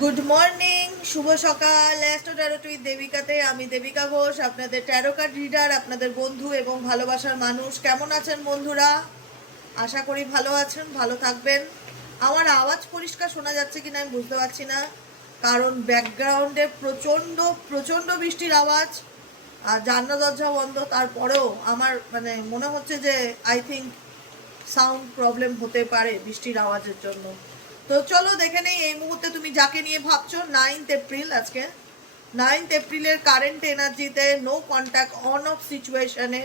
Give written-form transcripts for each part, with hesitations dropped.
Good morning, শুভ সকাল। Astro taro with দেবিকাতে আমি দেবিকা ঘোষ, আপনাদের ট্যারো কার্ড রিডার, আপনাদের বন্ধু এবং ভালোবাসার মানুষ। কেমন আছেন বন্ধুরা? আশা করি ভালো আছেন, ভালো থাকবেন। আমার আওয়াজ পরিষ্কার শোনা যাচ্ছে কিনা আমি বুঝতে পারছি না, কারণ ব্যাকগ্রাউন্ডে প্রচণ্ড প্রচণ্ড বৃষ্টির আওয়াজ আর জানলা দরজা বন্ধ। তারপরেও আমার মনে হচ্ছে যে আই থিঙ্ক সাউন্ড প্রবলেম হতে পারে বৃষ্টির আওয়াজের জন্য। তো চলো দেখে নেই এই মুহূর্তে তুমি যাকে নিয়ে ভাবছো। 9th এপ্রিল আজকে। 9th এপ্রিলের কারেন্ট এনার্জিতে নো কন্ট্যাক্ট অন অফ সিচুয়েশনে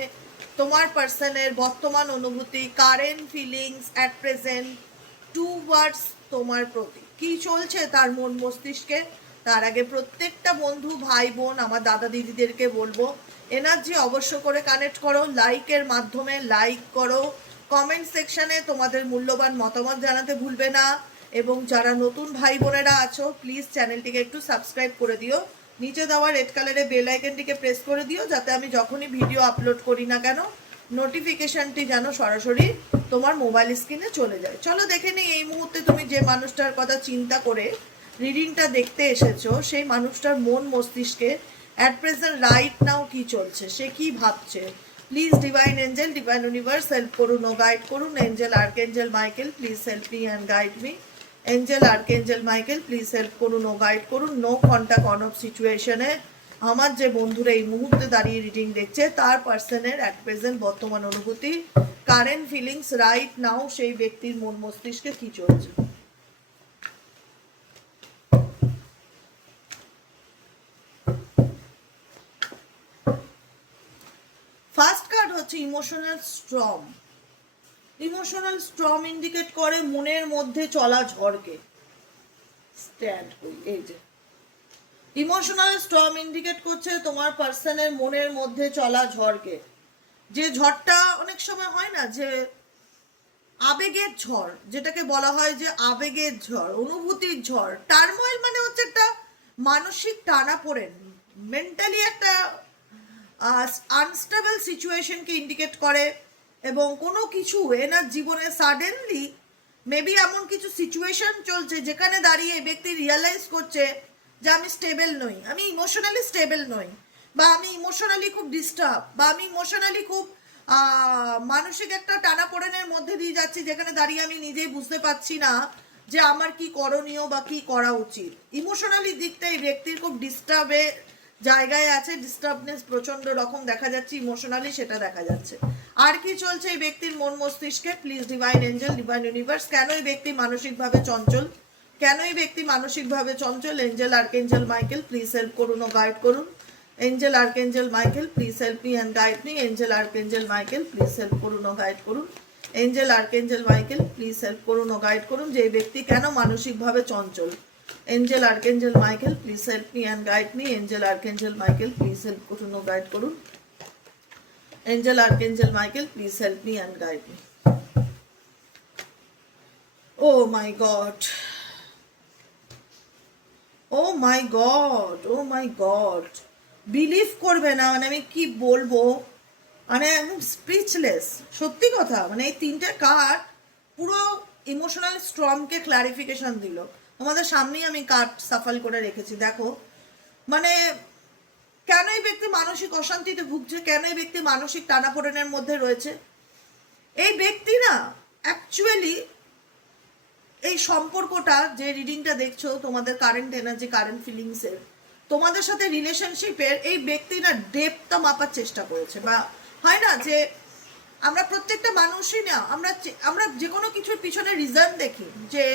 তোমার পার্সনের বর্তমান অনুভূতি, current feelings at present towards তোমার প্রতি কি চলছে তার মন মস্তিষ্কে। তার আগে প্রত্যেকটা বন্ধু ভাই বোন আমার দাদা দিদিদেরকে বলবো, এনার্জি অবশ্য করে কানেক্ট করো, লাইকের মাধ্যমে লাইক করো, কমেন্ট সেকশনে তোমাদের মূল্যবান মতামত জানাতে ভুলবে না। এবং যারা নতুন ভাই বোনেরা আছো প্লিজ চ্যানেলটিকে একটু সাবস্ক্রাইব করে দিও, নিচে দেওয়া রেড কালারের বেল আইকনটিকে প্রেস করে দিও, যাতে আমি যখনই ভিডিও আপলোড করি না কেন নোটিফিকেশনটি যেন সরাসরি তোমার মোবাইল স্ক্রিনে চলে যায়। চলো দেখে নিই এই মুহূর্তে তুমি যে মানুষটার কথা চিন্তা করে রিডিংটা দেখতে এসেছো সেই মানুষটার মন মস্তিষ্কে অ্যাট প্রেজেন্ট রাইট নাও কি চলছে, সে কি ভাবছে। Please divine angel, divine universe help করুন ও গাইড করুন। Angel archangel Michael please help me and guide me. Angel archangel Michael please help করুন ও গাইড করুন। নো কন্ট্যাক্ট অন অফ সিচুয়েশনে আমার যে বন্ধুরা এই মুহূর্তে দাঁড়িয়ে রিডিং দেখছে তার পার্সনের অ্যাট প্রেজেন্ট বর্তমান অনুভূতি, কারেন্ট ফিলিংস রাইট নাও সেই ব্যক্তির মন মস্তিষ্কে কি চলছে। ফার্স্ট কার্ড হচ্ছে emotional storm. Emotional storm indicate করে মনের মধ্যে চলা ঝড়কে। স্ট্যান্ড কই, এই যে ইমোশনাল স্টর্ম ইন্ডিকেট করছে তোমার পার্সনের মনের মধ্যে চলা ঝড়কে। যে ঝড়টা অনেক সময় হয় না যে আবেগের ঝড়, যেটাকে বলা হয় যে আবেগের ঝড়, অনুভূতির ঝড়। টার্মোয়েল মানে হচ্ছে একটা মানসিক টানাপোড়েন, মেন্টালি একটা আনস্টেবল সিচুয়েশনকে ইন্ডিকেট করে। এবং কোনো কিছু এনার জীবনে সাডেনলি মেবি এমন কিছু সিচুয়েশন চলছে যেখানে দাঁড়িয়ে ব্যক্তি রিয়ালাইজ করছে যে আমি স্টেবল নই, আমি ইমোশনালি স্টেবল নই, বা আমি ইমোশনালি খুব ডিস্টার্ব, বা আমি ইমোশনালি খুব মানসিক একটা টানাপোড়েনের মধ্যে দিয়ে যাচ্ছি, যেখানে দাঁড়িয়ে আমি নিজেই বুঝতে পারছি না যে আমার কি করণীয় বা কি করা উচিত। ইমোশনালি দিকটা এই ব্যক্তির খুব ডিস্টার্বে জায়গায় আছে, ডিস্টার্বনেস প্রচন্ড রকম দেখা যাচ্ছে ইমোশনালি, সেটা দেখা যাচ্ছে। আর কি চলছে এই ব্যক্তির মন মস্তিষ্কে? Please divine angel, divine universe, কেন এই ব্যক্তি মানসিকভাবে চঞ্চল, কেন এই ব্যক্তি মানসিকভাবে চঞ্চল। Angel archangel Michael please help করুন ও গাইড করুন। Angel archangel Michael please help me and guide me. Angel archangel Michael please help করুন ও গাইড করুন। Angel archangel Michael please help করুন ও গাইড করুন যে এই ব্যক্তি কেন মানসিকভাবে চঞ্চল। Angel archangel Michael please help me and guide me. Angel archangel Michael please help করুন ও গাইড করুন। Angel archangel Michael please help me and guide me. Oh my god, oh my god, oh my god, believe করবে না, আমি কি বলবো, একদম speechless, সত্যি কথা। এই তিনটে কার্ড পুরো ইমোশনাল স্টর্মকে ক্লারিফিকেশন দিল। তোমাদের সামনেই আমি কার্ড সাফল করে রেখেছি, দেখো। কেন এই ব্যক্তি মানসিক অশান্তিতে ভুগছে, কেন এই ব্যক্তি মানসিক টানাপোড়েনের মধ্যে রয়েছে। এই ব্যক্তি না অ্যাকচুয়ালি এই সম্পর্কটা, যে রিডিংটা দেখছো তোমাদের কারেন্ট এনার্জি, কারেন্ট ফিলিংসের, তোমাদের সাথে রিলেশনশিপের এই ব্যক্তি না ডেপটা মাপার চেষ্টা করেছে। বা হয় না যে আমরা প্রত্যেকটা মানুষই না, আমরা যে কোনো কিছুর পিছনে রিজন দেখি, যে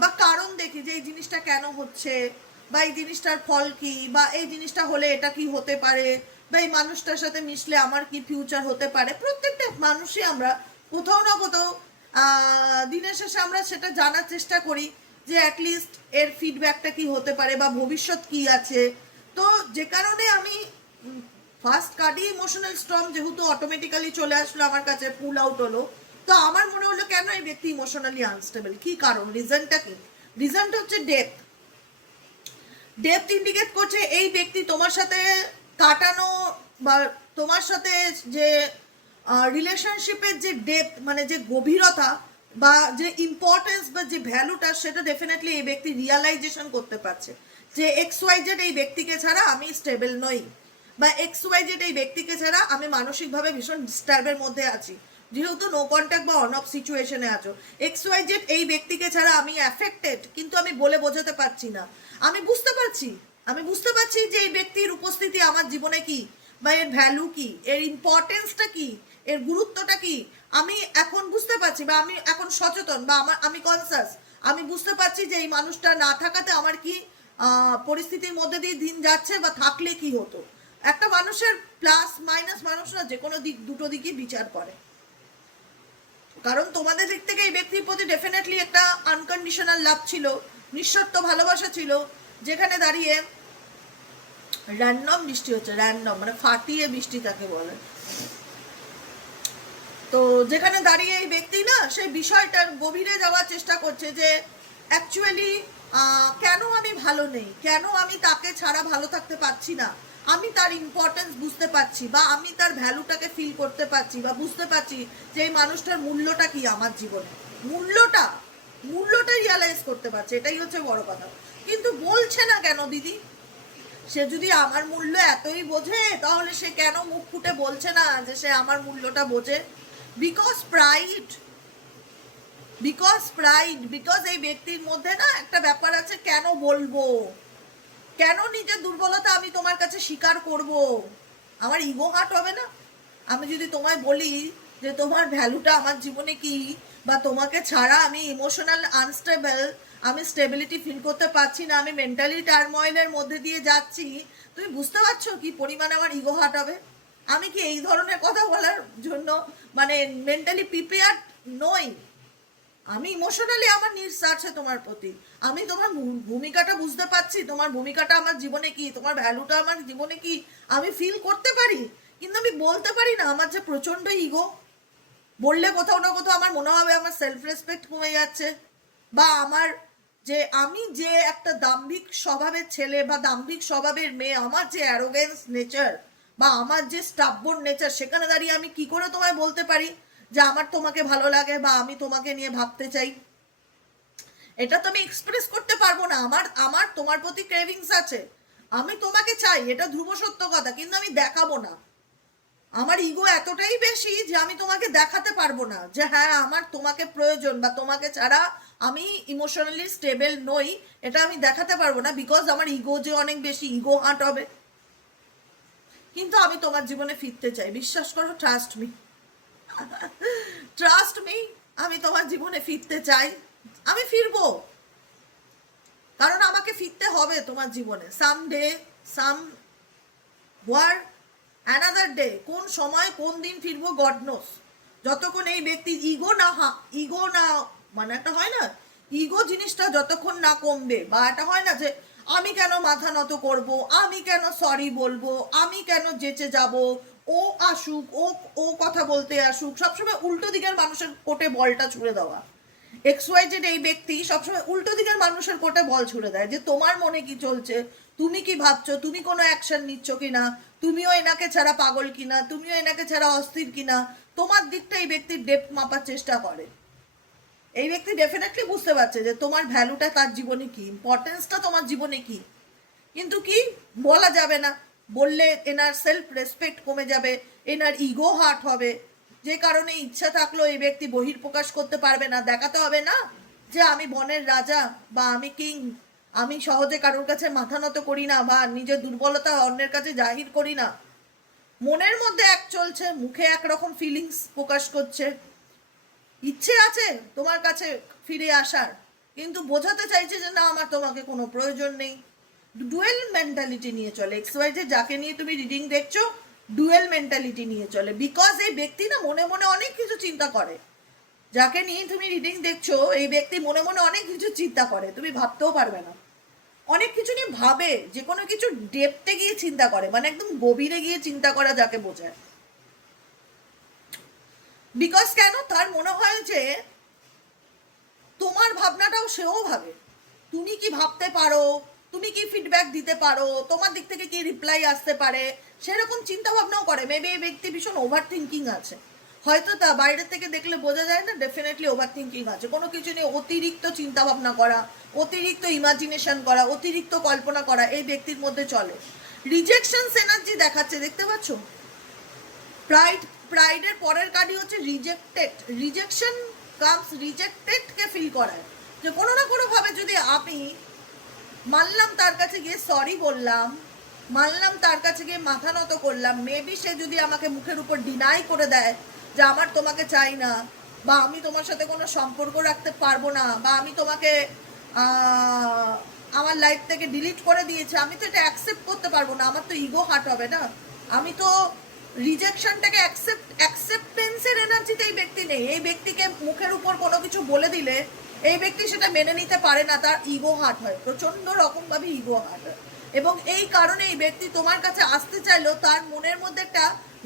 বা কারণ দেখি যে এই জিনিসটা কেন হচ্ছে, বা এই জিনিসটার ফল কি, বা এই জিনিসটা হলে এটা কি হতে পারে, বা এই মানুষটার সাথে মিশলে আমার কি ফিউচার হতে পারে। প্রত্যেকটা মানুষই আমরা কোথাও না কোথাও দিনের শেষে আমরা সেটা জানার চেষ্টা করি যে অ্যাটলিস্ট এর ফিডব্যাকটা কি হতে পারে বা ভবিষ্যৎ কি আছে। তো যে কারণে আমি ফার্স্ট কার্ডই ইমোশনাল স্টর্ম যেহেতু অটোমেটিক্যালি চলে আসলো আমার কাছে, পুল আউট হলো, তো আমার মনে হলো কেন এই ব্যক্তি ইমোশনালি আনস্টেবল, কি কারণ, রিজনটা কি। রিজনটা হচ্ছে ডেপথ। ডেপথ ইন্ডিকেট করছে এই ব্যক্তি তোমার সাথে কাটানো বা তোমার সাথে যে রিলেশনশিপের যে ডেপথ, যে গভীরতা, বা যে ইম্পর্টেন্স বা যে ভ্যালুটা সেটা ডেফিনেটলি এই ব্যক্তি রিয়ালাইজেশন করতে পারছে যে XYZ এই ব্যক্তিকে ছাড়া আমি স্টেবল নই, বা XYZ এই ব্যক্তিকে ছাড়া আমি মানসিকভাবে ভীষণ ডিস্টার্বের মধ্যে আছি, যেহেতু নো কন্ট্যাক্ট বা অন অফ সিচুয়েশনে আছো। XYZ এই ব্যক্তিকে ছাড়া আমি অ্যাফেক্টেড, কিন্তু আমি বলে বোঝাতে পারছি না। আমি বুঝতে পারছি যে এই ব্যক্তির উপস্থিতি আমার জীবনে কি, বা এর ভ্যালু কি, এর ইম্পর্টেন্সটা কি, এর গুরুত্বটা কি, আমি এখন বুঝতে পারছি, বা আমি এখন সচেতন, বা আমি কনসাস। আমি বুঝতে পারছি যে এই মানুষটা না থাকাতে আমার কি পরিস্থিতির মধ্যে দিয়ে দিন যাচ্ছে, বা থাকলে কি হতো। একটা মানুষের প্লাস মাইনাস মানুষ না যে কোনো দিক, দুটো দিকই বিচার করে। কারণ তোমাদের দিক থেকে এই ব্যক্তির প্রতি ডেফিনেটলি একটা আনকন্ডিশনাল লাভ ছিল, নিঃশর্ত ভালোবাসা ছিল, যেখানে দাঁড়িয়ে র্যান্ডম বৃষ্টি হচ্ছে, র্যান্ডম মানে ফাটিয়ে বৃষ্টি তাকে বলে। তো যেখানে দাঁড়িয়ে এই ব্যক্তি না সেই বিষয়টার গভীরে যাওয়ার চেষ্টা করছে যে অ্যাকচুয়ালি কেন আমি ভালো নেই, কেন আমি তাকে ছাড়া ভালো থাকতে পারছি না, আমি তার ইম্পর্টেন্স বুঝতে পারছি, বা আমি তার ভ্যালুটাকে ফিল করতে পারছি, বা বুঝতে পারছি যে এই মানুষটার মূল্যটা কি আমার জীবনে, মূল্যটা রিয়ালাইজ করতে পারছে, এটাই হচ্ছে বড় কথা। কিন্তু বলছে না কেন দিদি? সে যদি আমার মূল্য এতই বোঝে তাহলে সে কেন মুখ ফুটে বলছে না যে সে আমার মূল্যটা বোঝে? বিকজ প্রাইড, বিকজ এই ব্যক্তির মধ্যে না একটা ব্যাপার আছে, কেন বলবো, কেন নিজের দুর্বলতা আমি তোমার কাছে স্বীকার করব? আমার ইগো হার্ট হবে না? আমি যদি তোমায় বলি যে তোমার ভ্যালুটা আমার জীবনে কি, বা তোমাকে ছাড়া আমি ইমোশনাল আনস্টেবল, আমি স্টেবিলিটি ফিল করতে পারছি না, আমি মেন্টালি টার্ময়েলের মধ্যে দিয়ে যাচ্ছি, তুমি বুঝতে পারছো কি পরিমাণে আমার ইগো হার্ট হবে? আমি কি এই ধরনের কথা বলার জন্য মানে মেন্টালি প্রিপেয়ার্ড নই। আমি ইমোশনালি আমার নিডস আছে তোমার প্রতি, আমি তোমার ভূমিকাটা বুঝতে পারছি, তোমার ভূমিকাটা আমার জীবনে কি, তোমার ভ্যালুটা আমার জীবনে কি, আমি ফিল করতে পারি, কিন্তু আমি বলতে পারি না। আমার যে প্রচন্ড ইগো, বললে কোথাও না কোথাও আমার মনে হবে আমার সেলফ রেসপেক্ট কমে যাচ্ছে, বা আমার যে আমি যে একটা দাম্ভিক স্বভাবের ছেলে বা দাম্ভিক স্বভাবের মেয়ে, আমার যে অ্যারোগেন্স নেচার বা আমার যে স্টাববর্ন নেচার, সেখানে দাঁড়িয়ে আমি কি করে তোমায় বলতে পারি যে আমার তোমাকে ভালো লাগে বা আমি তোমাকে নিয়ে ভাবতে চাই? এটা তো আমি এক্সপ্রেস করতে পারবো না। আমার আমার তোমার প্রতি ক্রেভিংস আছে, আমি তোমাকে চাই, এটা ধ্রুব সত্য কথা, কিন্তু আমি দেখাবো না। আমার ইগো এতটাই বেশি যে আমি তোমাকে দেখাতে পারবো না যে হ্যাঁ আমার তোমাকে প্রয়োজন, বা তোমাকে ছাড়া আমি ইমোশনালি স্টেবল নই, এটা আমি দেখাতে পারবো না, বিকজ আমার ইগো যে অনেক বেশি, ইগো হার্ট হবে। কিন্তু আমি তোমার জীবনে ফিরতে চাই, বিশ্বাস করো, ট্রাস্ট মি, আমি তোমার জীবনে ফিরতে চাই, আমি ফিরবো, কারণ আমাকে ফিরতে হবে তোমার জীবনে সামডে, সাম ওয়ার, অ্যানাদার ডে। কোন সময় কোন দিন ফিরবো গড নোস। যতক্ষণ এই ব্যক্তির ইগো না মানে একটা হয় না, ইগো জিনিসটা যতক্ষণ না কমবে, বা এটা হয় না যে আমি কেন মাথা নত করব, আমি কেন সরি বলবো, আমি কেন যেচে যাব, ও আসুক, ও কথা বলতে আসুক, সবসময় উল্টো দিকের মানুষের কোটে বলটা ছুড়ে দেওয়া। XYZ এই ব্যক্তি সবসময় উল্টো দিকের মানুষের কোটে বল ছুড়ে দেয় যে তোমার মনে কি চলছে, তুমি কি ভাবছো, তুমি কোনো অ্যাকশন নিচ্ছ কিনা, তুমিও এনাকে ছাড়া পাগল কিনা, তুমিও এনাকে ছাড়া অস্থির কিনা, তোমার দিকটা এই ব্যক্তির ডেপথ মাপার চেষ্টা করে। এই ব্যক্তি ডেফিনেটলি বুঝতে পারছে যে তোমার ভ্যালুটা তার জীবনে কি, ইম্পর্টেন্সটা তোমার জীবনে কি, কিন্তু কি বলা যাবে না। বললে এনার সেলফ রেসপেক্ট কমে যাবে, এনার ইগো হার্ট হবে, যে কারণে ইচ্ছা থাকলেও এই ব্যক্তি বহির্প্রকাশ করতে পারবে না, দেখাতে হবে না যে আমি বনের রাজা বা আমি কিং, আমি সহজে কারোর কাছে মাথা নত করি না, বা নিজের দুর্বলতা অন্যের কাছে জাহির করি না। মনের মধ্যে এক চলছে, মুখে একরকম ফিলিংস প্রকাশ করছে, ইচ্ছে আছে তোমার কাছে ফিরে আসার, কিন্তু বোঝাতে চাইছে যে না আমার তোমাকে কোনো প্রয়োজন নেই। ডুয়েল মেন্টালিটি নিয়ে চলে XYZ, যাকে নিয়ে তুমি রিডিং দেখছো ডুয়েল মেন্টালিটি নিয়ে চলে, বিকজ এই ব্যক্তি না মনে মনে অনেক কিছু চিন্তা করে। যাকে নিয়ে তুমি রিডিং দেখছো এই ব্যক্তি মনে মনে অনেক কিছু চিন্তা করে, তুমি ভাবতেও পারবে না। অনেক কিছু নিয়ে ভাবে, যে কোনো কিছু ডেপথে গিয়ে চিন্তা করে, মানে একদম গভীরে গিয়ে চিন্তা করা যাকে বোঝায়। বিকজ কেন, তার মনে হয় যে তোমার ভাবনাটাও সেও ভাবে, তুমি কি ভাবতে পারো, তুমি কি ফিডব্যাক দিতে পারো, তোমার দিক থেকে কি রিপ্লাই আসতে পারে, সেরকম চিন্তা ভাবনাও করে। মেবি এই ব্যক্তি ভীষণ ওভার থিঙ্কিং আছে, হয়তো তা বাইরের থেকে দেখলে বোঝা যায় না, ডেফিনেটলি ওভার থিঙ্কিং আছে, কোনো কিছু নিয়ে অতিরিক্ত চিন্তা ভাবনা করা, অতিরিক্ত ইমাজিনেশন করা, অতিরিক্ত কল্পনা করা এই ব্যক্তির মধ্যে চলে। রিজেকশন এনার্জি দেখাচ্ছে, দেখতে পাচ্ছ? প্রাইডের পরের কার্ডই হচ্ছে রিজেক্টেড। রিজেকশন কামস, রিজেক্টেডকে ফিল করায় যে কোনো না কোনোভাবে যদি আমি মানলাম, তার কাছে গিয়ে সরি বললাম, মানলাম, তার কাছে গিয়ে মাথা নত করলাম, মেবি সে যদি আমাকে মুখের উপর ডিনাই করে দেয় যে আমার তোমাকে চাই না, বা আমি তোমার সাথে কোনো সম্পর্ক রাখতে পারবো না, বা আমি তোমাকে আমার লাইফ থেকে ডিলিট করে দিয়েছে, আমি তো এটা অ্যাকসেপ্ট করতে পারবো না, আমার তো ইগো হার্ট হবে না। আমি তো রিজেকশনটাকে অ্যাকসেপ্টেন্সের এনার্জিতে এই ব্যক্তি নেই। এই ব্যক্তিকে মুখের উপর কোনো কিছু বলে দিলে এই ব্যক্তি সেটা মেনে নিতে পারে না, তার ইগো হার্ট হয়, প্রচণ্ড রকমভাবে ইগো হার্ট হয়। এবং এই কারণে এই ব্যক্তি তোমার কাছে আসতে চাইলেও তার মনের মধ্যে একটা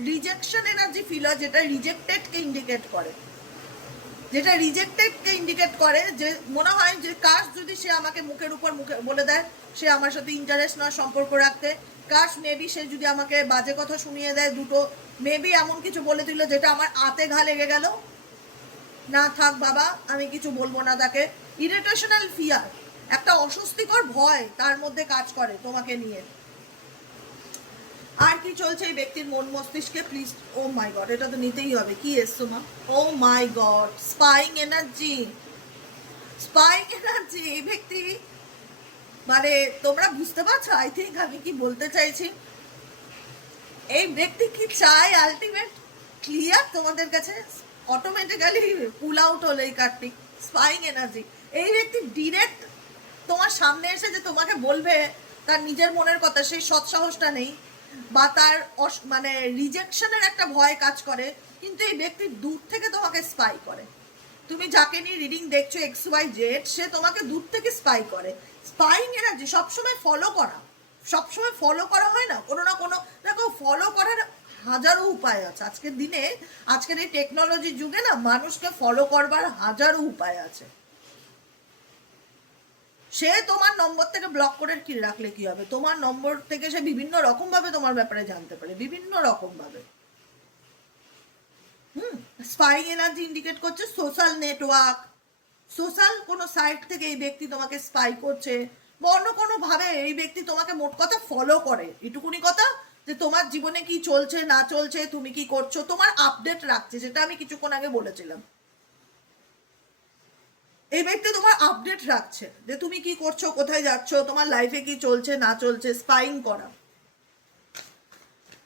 রিজেকশন এনার্জি ফিল হয়, যেটা রিজেক্টেডকে ইন্ডিকেট করে, যেটা রিজেক্টেডকে ইন্ডিকেট করে যে মনে হয় যে কাশ যদি সে আমাকে মুখের উপর মুখে বলে দেয় সে আমার সাথে ইন্টারেস্ট নয় সম্পর্ক রাখতে, কাশ মেবি সে যদি আমাকে বাজে কথা শুনিয়ে দেয়, দুটো মেবি এমন কিছু বলে দিল যেটা আমার আতে ঘা লেগে গেল, না থাক বাবা আমি কিছু বলবো না তাকে। ইরিটেশনাল ফিয়ার, একটা অস্বস্তিকর ভয় তার মধ্যে কাজ করে তোমাকে নিয়ে। আর কি চলছে এই ব্যক্তির মন মস্তিষ্কে প্লিজ? ও মাই গড, এটা তো নিতেই হবে। কি এসছো মা? Oh my god, spying energy, spying energy. এই ব্যক্তি মানে তোমরা বুঝতে পারছো আই থিঙ্ক আমি কি বলতে চাইছি? এই ব্যক্তি কি চায় আলটিমেট ক্লিয়ার তোমাদের কাছে, অটোমেটিক্যালি পুল আউট হলো এই কার্ডটি। স্পাইং এনার্জি, এই ব্যক্তি ডিরেক্ট তোমার সামনে এসে যে তোমাকে বলবে তার নিজের মনের কথা, সেই সৎসাহসটা নেই, বা তার মানে রিজেকশনের একটা ভয় কাজ করে, কিন্তু এই ব্যক্তি দূর থেকে তোমাকে স্পাই করে। তুমি যাকে নিয়ে রিডিং দেখছো XYZ, সে তোমাকে দূর থেকে স্পাই করে। স্পাইং এনার্জি সবসময় ফলো করা, সবসময় ফলো করা হয় না কোনো না কোনো, দেখো ফলো করার হাজারো উপায় আছে আজকের দিনে, আজকের এই টেকনোলজির যুগে না মানুষকে ফলো করবার হাজারো উপায় আছে। সে তোমার নম্বর থেকে ব্লক করে কি রাখলে কি হবে? তোমার নম্বর থেকে সে বিভিন্ন রকম ভাবে তোমার ব্যাপারে জানতে পারে, বিভিন্ন রকম ভাবে। স্পাইং এনার্জি ইন্ডিকেট করছে সোশ্যাল নেটওয়ার্ক, সোশ্যাল কোনো সাইট থেকে এই ব্যক্তি তোমাকে স্পাই করছে, বা অন্য কোনো ভাবে এই ব্যক্তি তোমাকে মোট কথা ফলো করে। এটুকুনি কথা যে তোমার জীবনে কি চলছে না চলছে, তুমি কি করছো, তোমার আপডেট রাখছে, যেটা আমি কিছুক্ষণ আগে বলেছিলাম। এই ব্যক্তি তোমার আপডেট রাখছে যে তুমি কি করছো, কোথায় যাচ্ছ, তোমার লাইফে কি চলছে না চলছে, স্পাইং করা।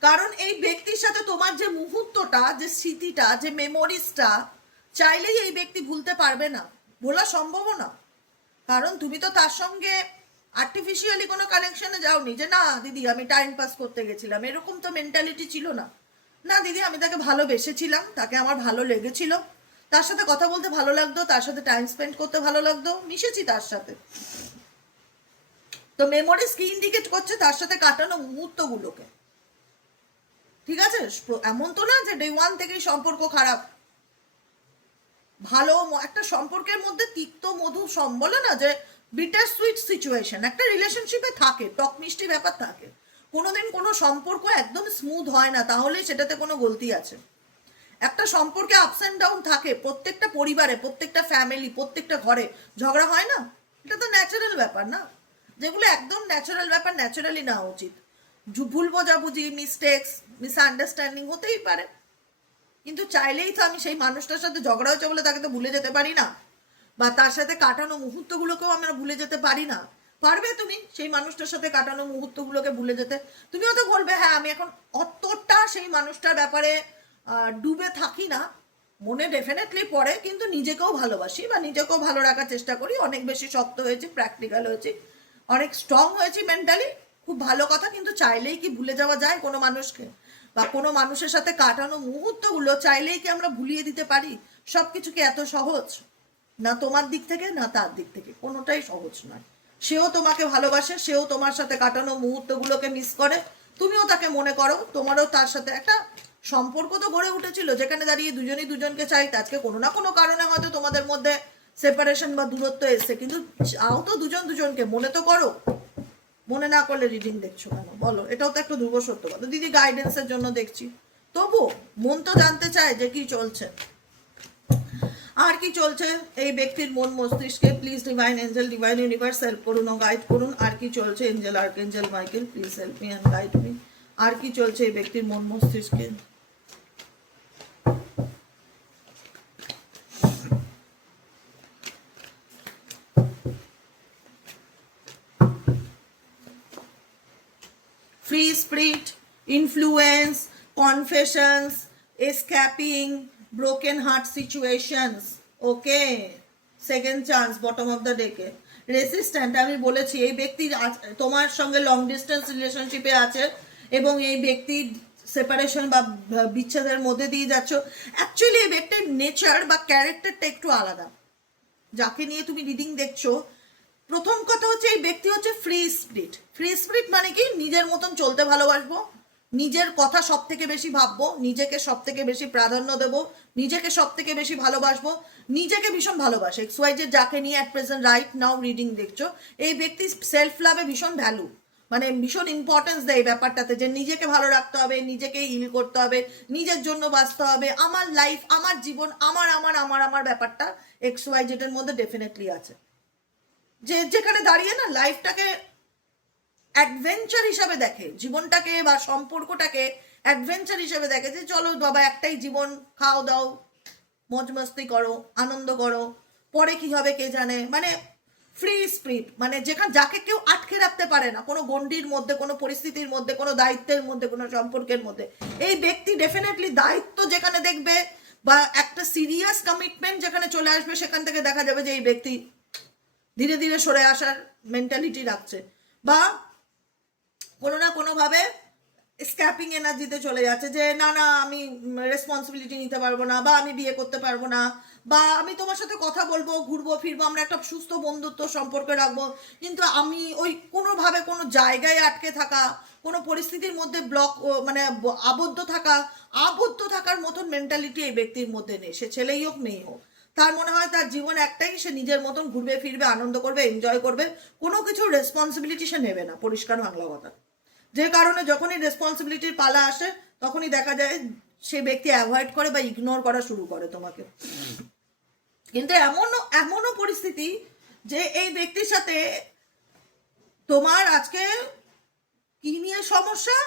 কারণ এই ব্যক্তির সাথে তোমার যে মুহূর্তটা, যে স্মৃতিটা, যে মেমোরিজটা চাইলেই এই ব্যক্তি ভুলতে পারবে না, ভোলা সম্ভব না। কারণ তুমি তো তার সঙ্গে আর্টিফিশিয়ালি কোনো কানেকশনে যাওনি যে না দিদি আমি টাইম পাস করতে গেছিলাম, এরকম তো মেন্টালিটি ছিল না। না দিদি আমি তাকে ভালোবেসেছিলাম, তাকে আমার ভালো লেগেছিল, তার সাথে কথা বলতে ভালো লাগতো, তার সাথে টাইম স্পেন্ড করতে ভালো লাগতো, মিশেছি তার সাথে। তো মেমোরিজ কি ইন্ডিকেট করছে? তার সাথে কাটানো মুহূর্তগুলোকে। ঠিক আছে, এমন তো না যে ডে ওয়ান থেকেই সম্পর্ক খারাপ। ভালো একটা সম্পর্কের মধ্যে তিক্ত মধু বলে না যে বিটার সুইট সিচুয়েশন একটা রিলেশনশিপে থাকে, টক মিষ্টি ব্যাপার থাকে। কোনোদিন কোনো সম্পর্ক একদম স্মুথ হয় না, তাহলে সেটাতে কোনো গলতি আছে। একটা সম্পর্কে আপস অ্যান্ড ডাউন থাকে, প্রত্যেকটা পরিবারে, প্রত্যেকটা ফ্যামিলি, প্রত্যেকটা ঘরে ঝগড়া হয় না, এটা তো ন্যাচারাল ব্যাপার না। যেগুলো একদম ন্যাচারাল ব্যাপার ন্যাচারালি নেওয়া উচিত। ভুল বোঝাবুঝি, মিস্টেক্স, মিসআন্ডারস্ট্যান্ডিং হতেই পারে, কিন্তু চাইলেই তো আমি সেই মানুষটার সাথে ঝগড়া হয়েছে বলে তাকে তো ভুলে যেতে পারি না, বা তার সাথে কাটানো মুহূর্তগুলোকেও আমরা ভুলে যেতে পারি না। পারবে তুমি সেই মানুষটার সাথে কাটানো মুহূর্তগুলোকে ভুলে যেতে? তুমিও তো বলবে হ্যাঁ আমি এখন অতটা সেই মানুষটার ব্যাপারে ডুবে থাকি না, মনে ডেফিনেটলি পড়ে, কিন্তু নিজেকেও ভালোবাসি বা নিজেকেও ভালো রাখার চেষ্টা করি, অনেক বেশি শক্ত হয়েছি, প্র্যাকটিক্যাল হয়েছি, অনেক স্ট্রং হয়েছি মেন্টালি, খুব ভালো কথা। কিন্তু চাইলেই কি ভুলে যাওয়া যায় কোনো মানুষকে? বা কোনো মানুষের সাথে কাটানো মুহূর্তগুলো চাইলেই কি আমরা ভুলিয়ে দিতে পারি? সব কিছু কি এত সহজ না? তোমার দিক থেকে না তার দিক থেকে, কোনোটাই সহজ নয়। সেও তোমাকে ভালোবাসে, সেও তোমার সাথে কাটানো মুহূর্তগুলোকে মিস করে, তুমিও তাকে মনে করো, তোমারও তার সাথে একটা সম্পর্ক তো গড়ে উঠেছিল যেখানে দাঁড়িয়ে দুজনই দুজনকে চাইতে। আজকে কোনো না কোনো কারণে হয়তো তোমাদের মধ্যে সেপারেশন বা দূরত্ব এসছে, কিন্তু চাও তো দুজন দুজনকে, মনে তো করো। মনে না করলে রিডিং দেখছো কেন বলো? এটাও তো একটা ধ্রুব সত্য কথা। দিদি গাইডেন্সের জন্য দেখছি, তবু মন তো জানতে চায় যে কি চলছে, আর কি চলছে এই ব্যক্তির মন মস্তিষ্কে। Please divine angel, divine universe help করুন ও গাইড করুন। আর কি চলছে angel, archangel Michael, please help me and guide me. আর কি চলছে এই ব্যক্তির মন মস্তিষ্কে। Free spirit, influence, confessions, escaping, broken heart situations, okay. Second chance bottom of the ডেকে। রেসিস্ট্যান্ট, আমি বলেছি এই ব্যক্তি তোমার সঙ্গে লং ডিস্টেন্স রিলেশনশিপে আছে এবং এই ব্যক্তি সেপারেশন বা বিচ্ছেদের মধ্যে দিয়ে যাচ্ছ। অ্যাকচুয়ালি এই ব্যক্তির নেচার বা ক্যারেক্টারটা একটু আলাদা। যাকে নিয়ে তুমি রিডিং দেখছো, প্রথম কথা হচ্ছে এই ব্যক্তি হচ্ছে ফ্রি স্পিরিট। ফ্রি স্পিরিট মানে কি, নিজের মতন চলতে ভালোবাসবো, নিজের কথা সব থেকে বেশি ভাববো, নিজেকে সব থেকে বেশি প্রাধান্য দেবো, নিজেকে সব থেকে বেশি ভালোবাসবো, নিজেকে ভীষণ ভালোবাসে। XYZ যাকে নিয়ে at present right now reading দেখছো, এই ব্যক্তি সেলফ লাভে ভীষণ ভ্যালু, মানে ভীষণ ইম্পর্টেন্স দেয় এই ব্যাপারটাতে, যে নিজেকে ভালো রাখতে হবে, নিজেকে হিল করতে হবে, নিজের জন্য বাঁচতে হবে। আমার লাইফ, আমার জীবন, আমার আমার আমার আমার ব্যাপারটা XYZ এর মধ্যে ডেফিনেটলি আছে। যে যেখানে দাঁড়িয়ে না লাইফটাকে অ্যাডভেঞ্চার হিসাবে দেখে, জীবনটাকে বা সম্পর্কটাকে অ্যাডভেঞ্চার হিসাবে দেখে, যে চলো বাবা একটাই জীবন, খাও দাও, মজ মস্তি করো, আনন্দ করো, পরে কি হবে কে জানে। মানে ফ্রি স্পিরিট, মানে যেখানে যাকে কেউ আটকে রাখতে পারে না কোনো গণ্ডির মধ্যে, কোনো পরিস্থিতির মধ্যে, কোনো দায়িত্বের মধ্যে, কোনো সম্পর্কের মধ্যে। এই ব্যক্তি ডেফিনেটলি দায়িত্ব যেখানে দেখবে বা একটা সিরিয়াস কমিটমেন্ট যেখানে চলে আসবে, সেখান থেকে দেখা যাবে যে এই ব্যক্তি ধীরে ধীরে সরে আসার মেন্টালিটি রাখছে, বা কোনো না কোনোভাবে স্ক্যাপিং এনার্জিতে চলে যাচ্ছে, যে না না আমি রেসপন্সিবিলিটি নিতে পারবো না, বা আমি বিয়ে করতে পারবো না, বা আমি তোমার সাথে কথা বলবো, ঘুরবো ফিরবো, আমরা একটা সুস্থ বন্ধুত্ব সম্পর্কে রাখবো, কিন্তু আমি ওই কোনোভাবে কোনো জায়গায় আটকে থাকা, কোনো পরিস্থিতির মধ্যে মানে আবদ্ধ থাকার মতন মেন্টালিটি এই ব্যক্তির মধ্যে নেই। সে ছেলেই হোক মেয়ে হোক, তার মনে হয় তার জীবন একটাই, সে নিজের মতন ঘুরবে ফিরবে, আনন্দ করবে, এনজয় করবে, কোনো কিছু রেসপন্সিবিলিটি সে নেবে না, পরিষ্কার বাংলা কথা। যে কারণে যখনই রেসপন্সিবিলিটির পালা আসে, তখনই দেখা যায় সে ব্যক্তি অ্যাভয়েড করে বা ইগনোর করা শুরু করে তোমাকে। কিন্তু এমনও পরিস্থিতি যে এই ব্যক্তির সাথে তোমার আজকে কি নিয়ে সমস্যা,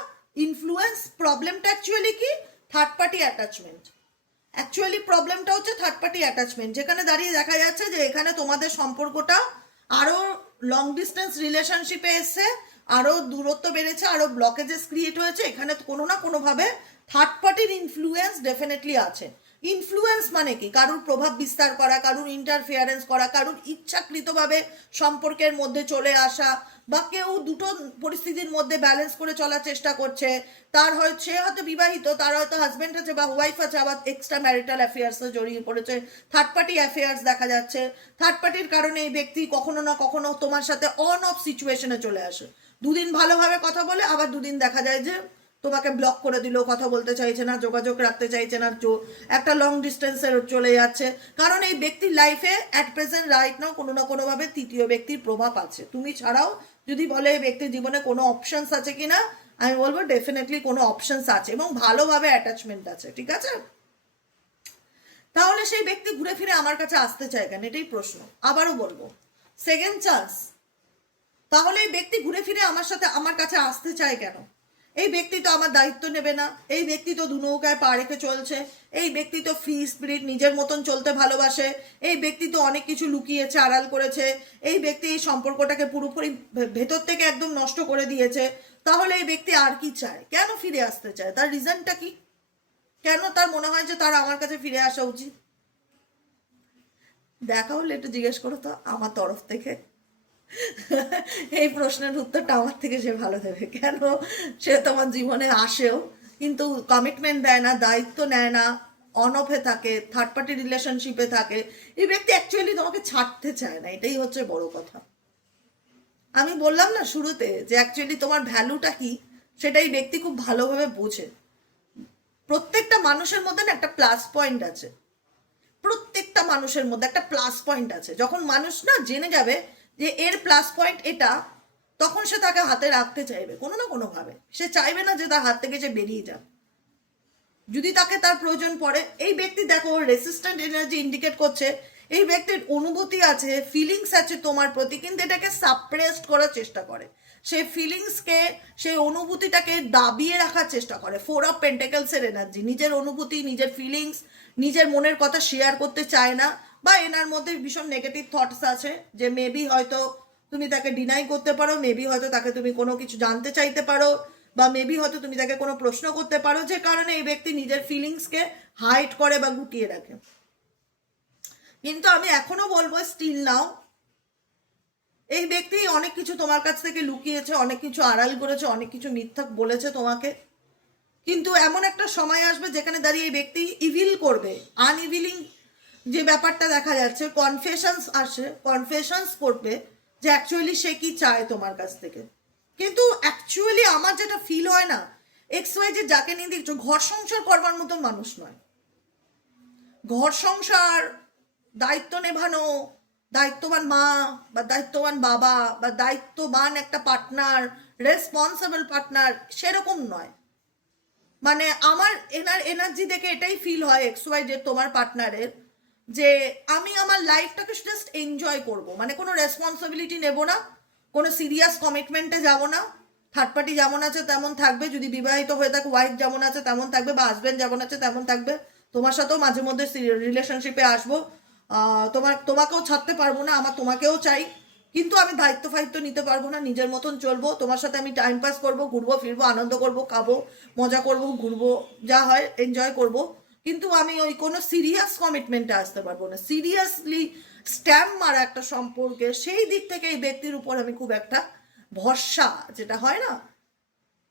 ইনফ্লুয়েন্স, প্রবলেমটা অ্যাকচুয়ালি কি, থার্ড পার্টি অ্যাটাচমেন্ট। অ্যাকচুয়ালি প্রবলেমটা হচ্ছে থার্ড পার্টি অ্যাটাচমেন্ট, যেখানে দাঁড়িয়ে দেখা যাচ্ছে যে এখানে তোমাদের সম্পর্কটা আরও লং ডিস্টেন্স রিলেশনশিপে এসছে, আরও দূরত্ব বেড়েছে, আরও ব্লকেজেস ক্রিয়েট হয়েছে। এখানে কোনো না কোনোভাবে থার্ড পার্টির ইনফ্লুয়েন্স ডেফিনেটলি আছে। ইনফ্লুয়েন্স মানে কি, কারুর প্রভাব বিস্তার করা, কারুর ইন্টারফিয়ারেন্স করা, কারুর ইচ্ছাকৃতভাবে সম্পর্কের মধ্যে চলে আসা, বা কেউ দুটো পরিস্থিতির মধ্যে ব্যালেন্স করে চলার চেষ্টা করছে। সে হয়তো বিবাহিত, তার হয়তো হাজব্যান্ড আছে বা ওয়াইফ আছে, আবার এক্সট্রা ম্যারিটাল অ্যাফেয়ার্সে জড়িয়ে পড়েছে, থার্ড পার্টি অ্যাফেয়ার্স দেখা যাচ্ছে। থার্ড পার্টির কারণে এই ব্যক্তি কখনো না কখনো তোমার সাথে অন অফ সিচুয়েশনে চলে আসে। দুদিন ভালোভাবে কথা বলে, আবার দুদিন দেখা যায় যে তোমাকে ব্লক করে দিল, কথা বলতে চাইছে না, যোগাযোগ রাখতে চাইছে না, একটা লং ডিস্টেন্সে চলে যাচ্ছে। কারণ এই ব্যক্তির লাইফে অ্যাট প্রেজেন্ট রাইট নাও কোনো না কোনোভাবে তৃতীয় ব্যক্তির প্রভাব আছে। তুমি ছাড়াও যদি বলে এই ব্যক্তির জীবনে কোনো অপশনস আছে কিনা, আমি বলবো ডেফিনেটলি কোনো অপশনস আছে এবং ভালোভাবে অ্যাটাচমেন্ট আছে। ঠিক আছে, তাহলে সেই ব্যক্তি ঘুরে ফিরে আমার কাছে আসতে চায় কেন, এটাই প্রশ্ন। আবারও বলবো, সেকেন্ড চান্স। তাহলে এই ব্যক্তি ঘুরে ফিরে আমার কাছে আসতে চায় কেন? এই ব্যক্তি তো আমার দায়িত্ব নেবে না, এই ব্যক্তি তো দু নৌকায় পা রেখে চলছে, এই ব্যক্তি তো ফ্রি স্পিরিট, নিজের মতন চলতে ভালোবাসে, এই ব্যক্তি তো অনেক কিছু লুকিয়েছে, আড়াল করেছে, এই ব্যক্তি এই সম্পর্কটাকে পুরোপুরি ভেতর থেকে একদম নষ্ট করে দিয়েছে। তাহলে এই ব্যক্তি আর কি চায়, কেন ফিরে আসতে চায়, তার রিজনটা কি, কেন তার মনে হয় যে তার আমার কাছে ফিরে আসা উচিত? দেখা হলে একটু জিজ্ঞেস করো তো আমার তরফ থেকে। এই প্রশ্নের উত্তরটা আমার থেকে সে ভালো দেবে। কেন সে তোমার জীবনে আসেও কিন্তু কমিটমেন্ট দেয় না, দায়িত্ব নেয় না, অন অফে থাকে, থার্ড পার্টি রিলেশনশিপে থাকে। এই ব্যক্তি অ্যাকচুয়ালি তোমাকে ছাড়তে চায় না, এটাই হচ্ছে বড় কথা। আমি বললাম না শুরুতে যে অ্যাকচুয়ালি তোমার ভ্যালুটা কি, সেটাই ব্যক্তি খুব ভালোভাবে বোঝে। প্রত্যেকটা মানুষের মধ্যে না একটা প্লাস পয়েন্ট আছে, প্রত্যেকটা মানুষের মধ্যে একটা প্লাস পয়েন্ট আছে। যখন মানুষ না জেনে যাবে যে এর প্লাস পয়েন্ট এটা, তখন সে তাকে হাতে রাখতে চাইবে কোনো না কোনোভাবে। সে চাইবে না যে তার হাত থেকে সে বেরিয়ে যাক। যদি তাকে তার প্রয়োজন পড়ে। এই ব্যক্তি দেখো রেসিস্ট্যান্ট এনার্জি ইন্ডিকেট করছে এই ব্যক্তির অনুভূতি আছে, ফিলিংস আছে তোমার প্রতি, কিন্তু এটাকে সাপ্রেসড করার চেষ্টা করে। সেই ফিলিংসকে, সেই অনুভূতিটাকে দাবিয়ে রাখার চেষ্টা করে। 4 অফ পেন্টাকেলসের এনার্জি, নিজের অনুভূতি, নিজের ফিলিংস, নিজের মনের কথা শেয়ার করতে চায় না, বা এনার মধ্যে ভীষণ নেগেটিভ থটস আছে যে মেবি হয়তো তুমি তাকে ডিনাই করতে পারো, মেবি হয়তো তাকে তুমি কোনো কিছু জানতে চাইতে পারো, বা মেবি হয়তো তুমি তাকে কোনো প্রশ্ন করতে পারো, যে কারণে এই ব্যক্তি নিজের ফিলিংসকে হাইড করে বা গুটিয়ে রাখে। কিন্তু আমি এখনো বলবো স্টিল নাও এই ব্যক্তি অনেক কিছু তোমার কাছ থেকে লুকিয়েছে, অনেক কিছু আড়াল করেছে, অনেক কিছু মিথ্যা বলেছে তোমাকে, কিন্তু এমন একটা সময় আসবে যেখানে দাঁড়িয়ে এই ব্যক্তি ইভিল করবে, আনইভিলিং যে ব্যাপারটা দেখা যাচ্ছে, কনফেশনস আসে, কনফেশনস করবে যে অ্যাকচুয়ালি সে কি চায় তোমার কাছ থেকে। কিন্তু অ্যাকচুয়ালি আমার যেটা ফিল হয় না, এক্স ওয়াই যে যাকে নিয়ে দেখছো ঘর সংসার করবার মতন মানুষ নয়। ঘর সংসার, দায়িত্ব নেভানো, দায়িত্ববান মা বা দায়িত্ববান বাবা বা দায়িত্ববান একটা পার্টনার, রেসপন্সিবল পার্টনার, সেরকম নয়। মানে আমার এনার্জি দেখে এটাই ফিল হয় এক্স ওয়াই যে তোমার পার্টনারের, যে আমি আমার লাইফটাকে জাস্ট এনজয় করব, মানে কোনো রেসপন্সিবিলিটি নেব না, কোনো সিরিয়াস কমিটমেন্টে যাব না। থার্ড পার্টি যেমন আছে তেমন থাকবে, যদি বিবাহিত হয়ে থাকে ওয়াইফ যেমন আছে তেমন থাকবে, বা হাজব্যান্ড যেমন আছে তেমন থাকবে। তোমার সাথেও মাঝে মধ্যে রিলেশনশিপে আসবো, তোমাকেও ছাড়তে পারবো না, আমার তোমাকেও চাই, কিন্তু আমি দায়িত্ব ফায়িত্ব নিতে পারবো না, নিজের মতন চলবো, তোমার সাথে আমি টাইম পাস করবো, ঘুরবো ফিরবো, আনন্দ করবো, খাবো, মজা করবো, ঘুরবো, যা হয় এনজয় করবো, কিন্তু আমি ওই কোনো সিরিয়াস কমিটমেন্টে আসতে পারবো না। সিরিয়াসলি স্ট্যাম্প মারা একটা সম্পর্কে, সেই দিক থেকে এই ব্যক্তির উপর আমি খুব একটা ভরসা, যেটা হয় না,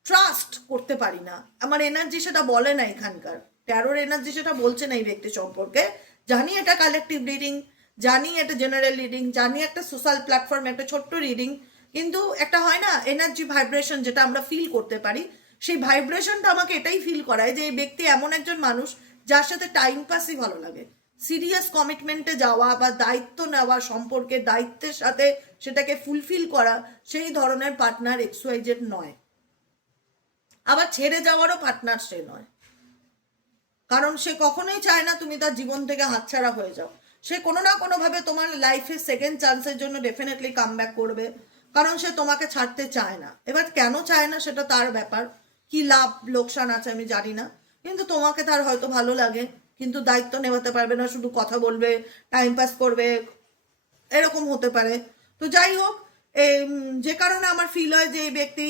ট্রাস্ট করতে পারি না। আমার এনার্জি সেটা বলে না, এখানকার ট্যারোর এনার্জি সেটা বলছে না এই ব্যক্তি সম্পর্কে। জানি এটা কালেকটিভ রিডিং, জানি এটা জেনারেল রিডিং, জানি একটা সোশ্যাল প্ল্যাটফর্ম, একটা ছোট্ট রিডিং, কিন্তু একটা হয় না এনার্জি ভাইব্রেশন যেটা আমরা ফিল করতে পারি, সেই ভাইব্রেশনটা আমাকে এটাই ফিল করায় যে এই ব্যক্তি এমন একজন মানুষ যার সাথে টাইম পাসই ভালো লাগে। সিরিয়াস কমিটমেন্টে যাওয়া বা দায়িত্ব নেওয়া, সম্পর্কে দায়িত্বের সাথে সেটাকে ফুলফিল করা, সেই ধরনের পার্টনার এক্স ওয়াই জেড নয়। আবার ছেড়ে যাওয়ারও পার্টনার সে নয়, কারণ সে কখনোই চায় না তুমি তার জীবন থেকে হাতছাড়া হয়ে যাও। সে কোনো না কোনোভাবে তোমার লাইফে সেকেন্ড চান্সের জন্য ডেফিনেটলি কাম ব্যাক করবে, কারণ সে তোমাকে ছাড়তে চায় না। এবার কেন চায় না সেটা তার ব্যাপার, কি লাভ লোকসান আছে আমি জানি না, কিন্তু তোমাকে তার হয়তো ভালো লাগে, কিন্তু দায়িত্ব নেওয়াতে পারবে না, শুধু কথা বলবে, টাইম পাস করবে, এরকম হতে পারে। তো যাই হোক, যে কারণে আমার ফিল হয় যে এই ব্যক্তি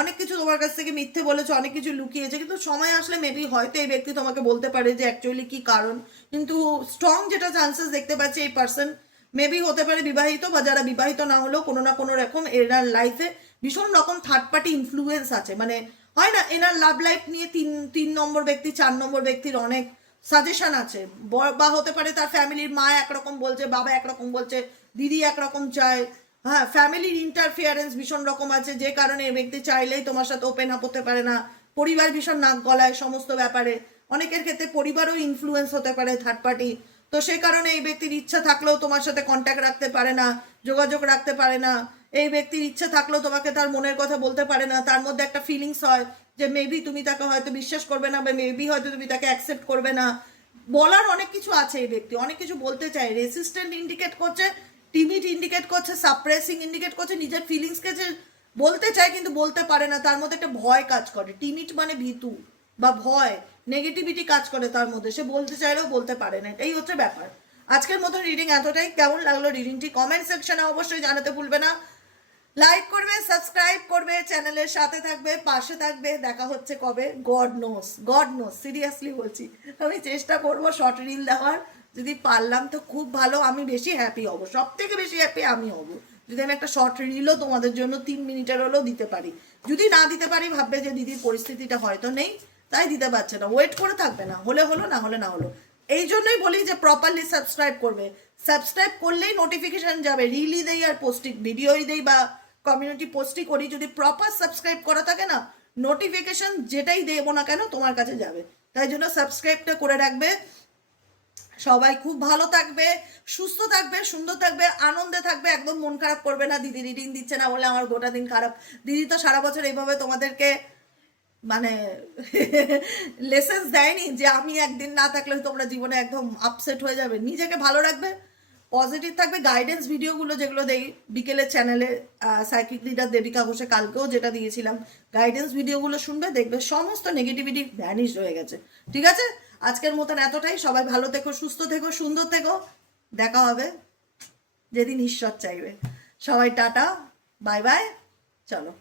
অনেক কিছু তোমার কাছ থেকে মিথ্যে বলেছে, অনেক কিছু লুকিয়েছে, কিন্তু সময় আসলে মেবি হয়তো এই ব্যক্তি তোমাকে বলতে পারে যে অ্যাকচুয়ালি কি কারণ। কিন্তু স্ট্রং যেটা চান্সেস দেখতে পাচ্ছি, এই পার্সন মেবি হতে পারে বিবাহিত, বা যারা বিবাহিত না হলেও কোনো না কোনো রকম এনার লাইফে ভীষণ রকম থার্ড পার্টি ইনফ্লুয়েন্স আছে। মানে হয় না, এনার লাভ লাইফ নিয়ে তিন নম্বর ব্যক্তি, 4 নম্বর ব্যক্তির অনেক সাজেশন আছে, বা হতে পারে তার ফ্যামিলির মা একরকম বলছে, বাবা একরকম বলছে, দিদি একরকম চায়, হ্যাঁ, ফ্যামিলির ইন্টারফিয়ারেন্স ভীষণ রকম আছে, যে কারণে এই ব্যক্তি চাইলেই তোমার সাথে ওপেন আপ হতে পারে না। পরিবার ভীষণ নাক গলায় সমস্ত ব্যাপারে, অনেকের ক্ষেত্রে পরিবারও ইনফ্লুয়েন্স হতে পারে থার্ড পার্টি। তো সেই কারণে এই ব্যক্তির ইচ্ছা থাকলেও তোমার সাথে কন্ট্যাক্ট রাখতে পারে না, যোগাযোগ রাখতে পারে না। এই ব্যক্তির ইচ্ছা থাকলেও তোমাকে তার মনের কথা বলতে পারে না, তার মধ্যে একটা ফিলিংস হয় যে মেবি তুমি তাকে হয়তো বিশ্বাস করবে না, বা মেবি হয়তো তুমি তাকে অ্যাকসেপ্ট করবে না। বলার অনেক কিছু আছে, এই ব্যক্তি অনেক কিছু বলতে চায়, রেসিস্ট্যান্ট ইন্ডিকেট করছে, টিমিড ইন্ডিকেট করছে, সাপ্রেসিং ইন্ডিকেট করছে, নিজের ফিলিংসকে যে বলতে চায় কিন্তু বলতে পারে না, তার মধ্যে একটা ভয় কাজ করে। টিমিড মানে ভীতু বা ভয়, নেগেটিভিটি কাজ করে তার মধ্যে, সে বলতে চাইলেও বলতে পারে না, এটাই হচ্ছে ব্যাপার। আজকের মতন রিডিং এতটাই। কেমন লাগলো রিডিংটি কমেন্ট সেকশনে অবশ্যই জানাতে ভুলবে না। লাইক করবে, সাবস্ক্রাইব করবে, চ্যানেলের সাথে থাকবে, পাশে থাকবে। দেখা হচ্ছে কবে, God knows, God knows, seriously বলছি। আমি চেষ্টা করব শর্ট রিল দেওয়ার, যদি পারলাম তো খুব ভালো, আমি বেশি হ্যাপি হব, সব থেকে বেশি হ্যাপি আমি হব যদি আমি একটা শর্ট রিলও তোমাদের জন্য 3 মিনিটের হলেও দিতে পারি। যদি না দিতে পারি ভাববে যে দিদির পরিস্থিতিটা হয়তো নেই, তাই দিতে পারছে না, ওয়েট করে থাকবে না, হলে হলো, না হলে না হলো। এই জন্যই বলি যে প্রপারলি সাবস্ক্রাইব করবে, সাবস্ক্রাইব করলেই নোটিফিকেশন যাবে, রিলই দেই আর পোস্টিং ভিডিওই দেই বা কমিউনিটি পোস্টই করি, যদি প্রপার সাবস্ক্রাইব করা থাকে না, নোটিফিকেশন যেটাই দেবো না কেন তোমার কাছে যাবে। তাই জন্য সাবস্ক্রাইবটা করে রাখবে। সবাই খুব ভালো থাকবে, সুস্থ থাকবে, সুন্দর থাকবে, আনন্দে থাকবে, একদম মন খারাপ করবে না দিদি রিডিং দিচ্ছে না বলে আমার গোটা দিন খারাপ। দিদি তো সারা বছর এইভাবে তোমাদেরকে মানে লেসেন্স দেয়নি যে আমি একদিন না থাকলে তোমরা জীবনে একদম আপসেট হয়ে যাবে। নিজেকে ভালো রাখবে, পজিটিভ থাকবে। গাইডেন্স ভিডিওগুলো যেগুলো দেই বিকেলের চ্যানেলে, সাইকিক লিডার দেবিকা ঘোষে কালকেও যেটা দিয়েছিলাম, গাইডেন্স ভিডিওগুলো শুনবে, দেখবে সমস্ত নেগেটিভিটি ভ্যানিশ হয়ে গেছে। ঠিক আছে, আজকের মতন এতটাই। সবাই ভালো থেকো, সুস্থ থেকো, সুন্দর থেকো। দেখা হবে যেদিন ঈশ্বর চাইবে। সবাই টাটা, বাই বাই, চলো।